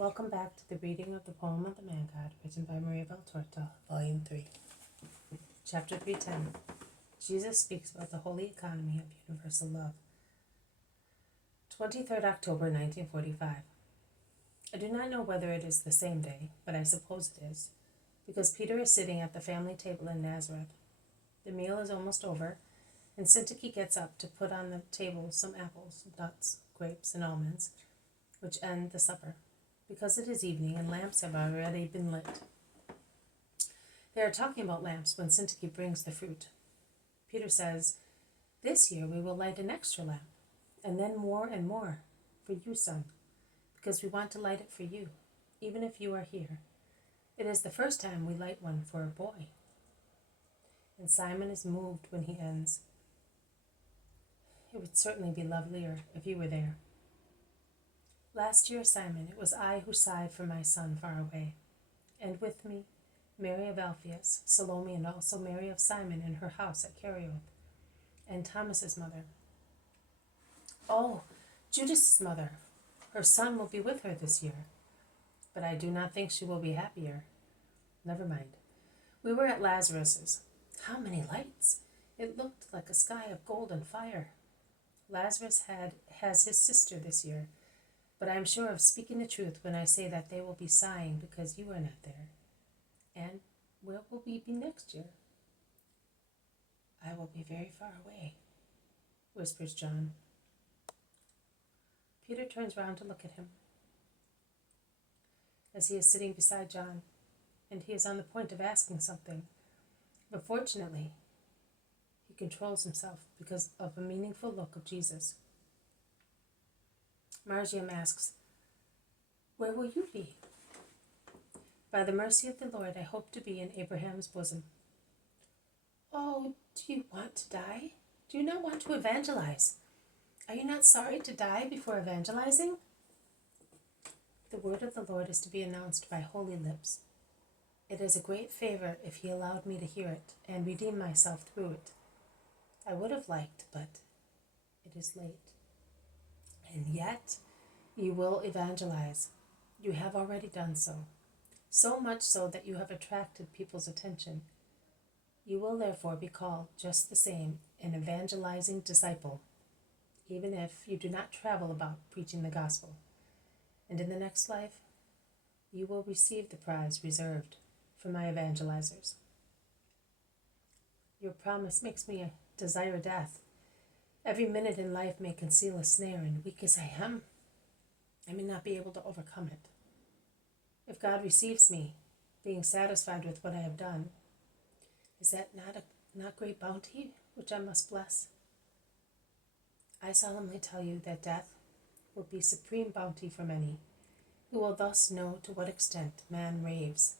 Welcome back to the reading of the poem of the Man God, written by Maria Valtorta, Volume 3. Chapter 310. Jesus speaks about the holy economy of universal love. 23rd October 1945. I do not know whether it is the same day, but I suppose it is, because Peter is sitting at the family table in Nazareth. The meal is almost over, and Syntyche gets up to put on the table some apples, nuts, grapes, and almonds, which end the supper, because it is evening and lamps have already been lit. They are talking about lamps when Syntyche brings the fruit. Peter says, "This year we will light an extra lamp, and then more and more, for you, son, because we want to light it for you, even if you are here. It is the first time we light one for a boy." And Simon is moved when he ends. "It would certainly be lovelier if you were there. Last year, Simon, it was I who sighed for my son far away, and with me, Mary of Alphaeus, Salome, and also Mary of Simon in her house at Kerioth, and Thomas's mother. Oh, Judas's mother. Her son will be with her this year, but I do not think she will be happier. Never mind. We were at Lazarus's. How many lights! It looked like a sky of gold and fire. Lazarus has his sister this year, but I am sure of speaking the truth when I say that they will be sighing because you are not there. And where will we be next year?" "I will be very far away," whispers John. Peter turns round to look at him, as he is sitting beside John, and he is on the point of asking something, but fortunately, he controls himself because of a meaningful look of Jesus. Margiam asks, "Where will you be?" "By the mercy of the Lord, I hope to be in Abraham's bosom." "Oh, do you want to die? Do you not want to evangelize? Are you not sorry to die before evangelizing?" "The word of the Lord is to be announced by holy lips. It is a great favor if he allowed me to hear it and redeem myself through it. I would have liked, but it is late. And yet, you will evangelize. You have already done so. So much so that you have attracted people's attention. You will therefore be called just the same an evangelizing disciple, even if you do not travel about preaching the gospel. And in the next life, you will receive the prize reserved for my evangelizers. Your promise makes me desire death. Every minute in life may conceal a snare, and weak as I am, I may not be able to overcome it. If God receives me, being satisfied with what I have done, is that not great bounty which I must bless? I solemnly tell you that death will be supreme bounty for many, who will thus know to what extent man raves,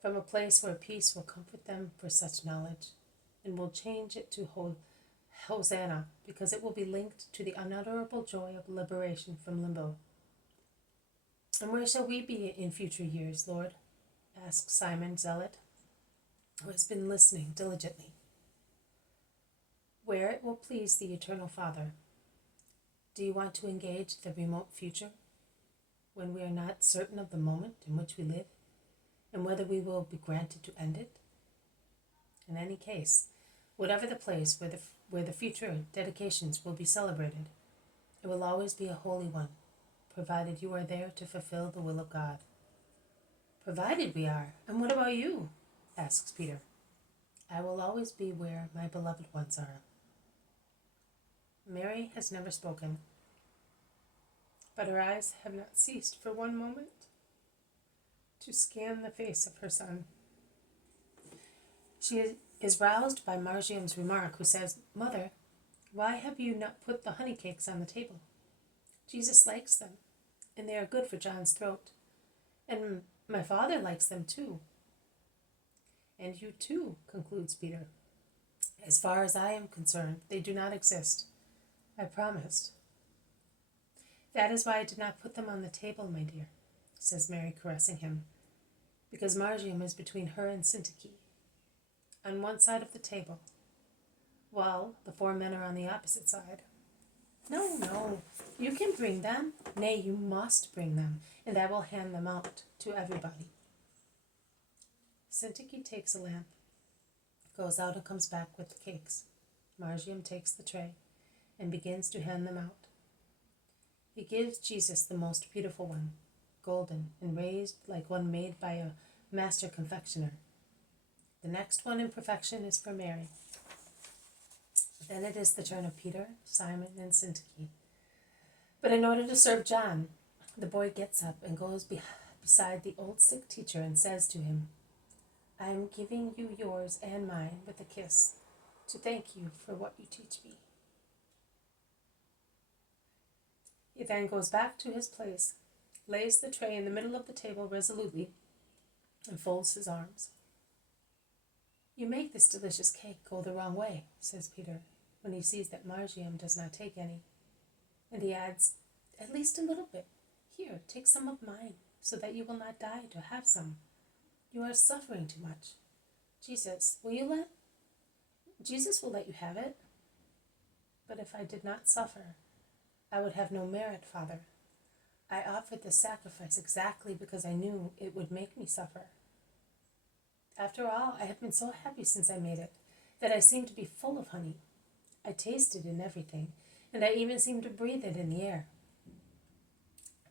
from a place where peace will comfort them for such knowledge, and will change it to Hosanna, because it will be linked to the unutterable joy of liberation from limbo." "And where shall we be in future years, Lord?" asks Simon Zealot, who has been listening diligently. "Where it will please the Eternal Father. Do you want to engage the remote future, when we are not certain of the moment in which we live, and whether we will be granted to end it? In any case, whatever the place where the future dedications will be celebrated, it will always be a holy one, provided you are there to fulfill the will of God." "Provided we are, and what about you?" asks Peter. "I will always be where my beloved ones are." Mary has never spoken, but her eyes have not ceased for one moment to scan the face of her son. She is roused by Margiam's remark, who says, "Mother, why have you not put the honey cakes on the table? Jesus likes them, and they are good for John's throat. And my father likes them too." "And you too," concludes Peter. "As far as I am concerned, they do not exist. I promised." "That is why I did not put them on the table, my dear," says Mary, caressing him, "because Margiam is between her and Syntyche, on one side of the table, while the 4 men are on the opposite side. No, no, you can bring them. Nay, you must bring them, and I will hand them out to everybody. Syntyche takes a lamp, goes out and comes back with the cakes. Margiam takes the tray and begins to hand them out. He gives Jesus the most beautiful one, golden and raised like one made by a master confectioner. The next one in perfection is for Mary. Then it is the turn of Peter, Simon, and Syntyche. But in order to serve John, the boy gets up and goes beside the old sick teacher and says to him, I am giving you yours and mine with a kiss to thank you for what you teach me. He then goes back to his place, lays the tray in the middle of the table resolutely, and folds his arms. You make this delicious cake go the wrong way, says Peter, when he sees that Margiam does not take any. And he adds, at least a little bit. Here, take some of mine, so that you will not die to have some. You are suffering too much. Jesus will let you have it. But if I did not suffer, I would have no merit, Father. I offered this sacrifice exactly because I knew it would make me suffer. After all, I have been so happy since I made it, that I seem to be full of honey. I taste it in everything, and I even seem to breathe it in the air.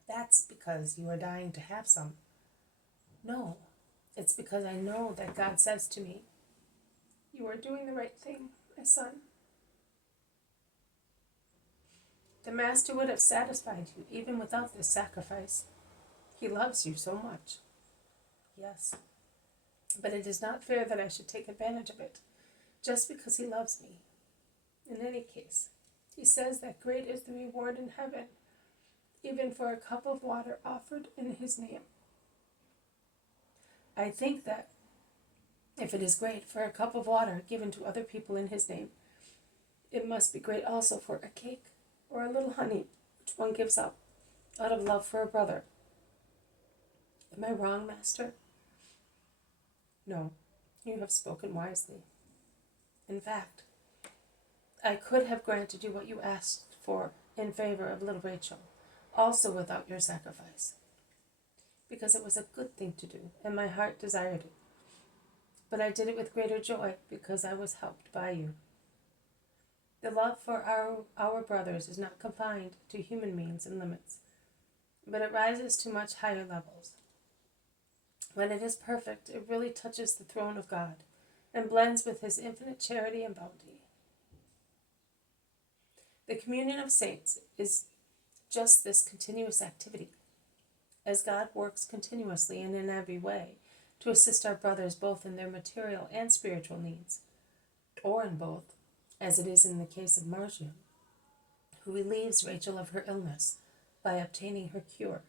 That's because you are dying to have some. No, it's because I know that God says to me, you are doing the right thing, my son. The Master would have satisfied you even without this sacrifice. He loves you so much. Yes, but it is not fair that I should take advantage of it, just because he loves me. In any case, he says that great is the reward in heaven, even for a cup of water offered in his name. I think that if it is great for a cup of water given to other people in his name, it must be great also for a cake or a little honey which one gives up out of love for a brother. Am I wrong, Master? No, you have spoken wisely. In fact, I could have granted you what you asked for in favor of little Rachel, also without your sacrifice, because it was a good thing to do, and my heart desired it. But I did it with greater joy, because I was helped by you. The love for our brothers is not confined to human means and limits, but it rises to much higher levels. When it is perfect, it really touches the throne of God, and blends with his infinite charity and bounty. The communion of saints is just this continuous activity, as God works continuously and in every way to assist our brothers both in their material and spiritual needs, or in both, as it is in the case of Margiam, who relieves Rachel of her illness by obtaining her cure,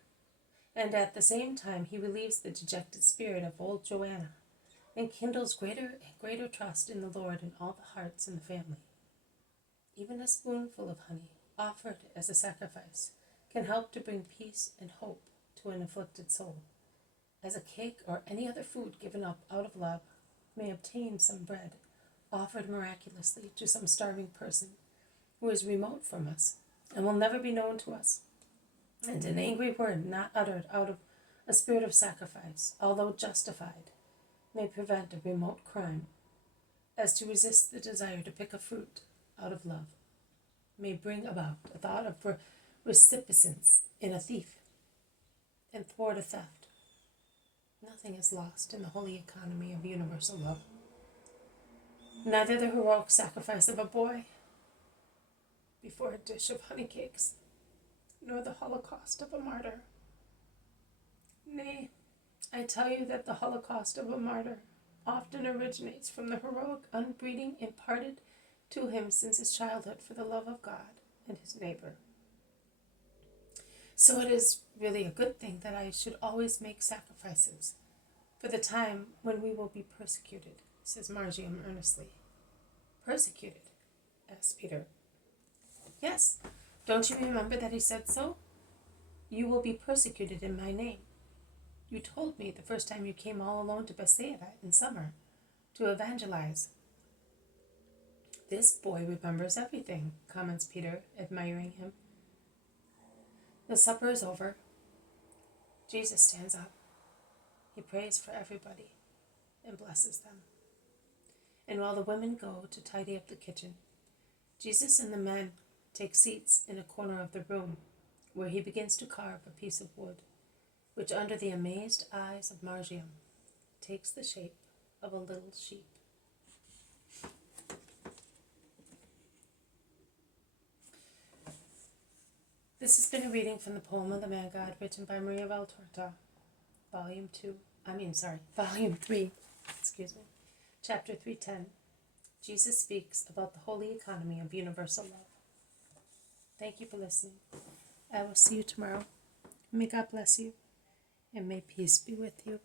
and at the same time he relieves the dejected spirit of old Joanna, and kindles greater and greater trust in the Lord in all the hearts in the family. Even a spoonful of honey, offered as a sacrifice, can help to bring peace and hope to an afflicted soul, as a cake or any other food given up out of love may obtain some bread offered miraculously to some starving person who is remote from us and will never be known to us, and an angry word not uttered out of a spirit of sacrifice, although justified, may prevent a remote crime, as to resist the desire to pick a fruit out of love may bring about a thought of recipiscence in a thief and thwart a theft. Nothing is lost in the holy economy of universal love. Neither the heroic sacrifice of a boy before a dish of honey cakes, nor the holocaust of a martyr. Nay, I tell you that the holocaust of a martyr often originates from the heroic unbreeding imparted to him since his childhood for the love of God and his neighbor. So it is really a good thing that I should always make sacrifices for the time when we will be persecuted, says Margiam earnestly. Persecuted? Asked Peter. Yes, don't you remember that he said so? You will be persecuted in my name. You told me the first time you came all alone to Bethsaida in summer to evangelize. This boy remembers everything, comments Peter, admiring him. The supper is over. Jesus stands up. He prays for everybody and blesses them. And while the women go to tidy up the kitchen, Jesus and the men take seats in a corner of the room, where he begins to carve a piece of wood, which under the amazed eyes of Margiam takes the shape of a little sheep. This has been a reading from the poem of the Man God, written by Maria Valtorta, Volume 3, Chapter 310. Jesus speaks about the holy economy of universal love. Thank you for listening. I will see you tomorrow. May God bless you, and may peace be with you.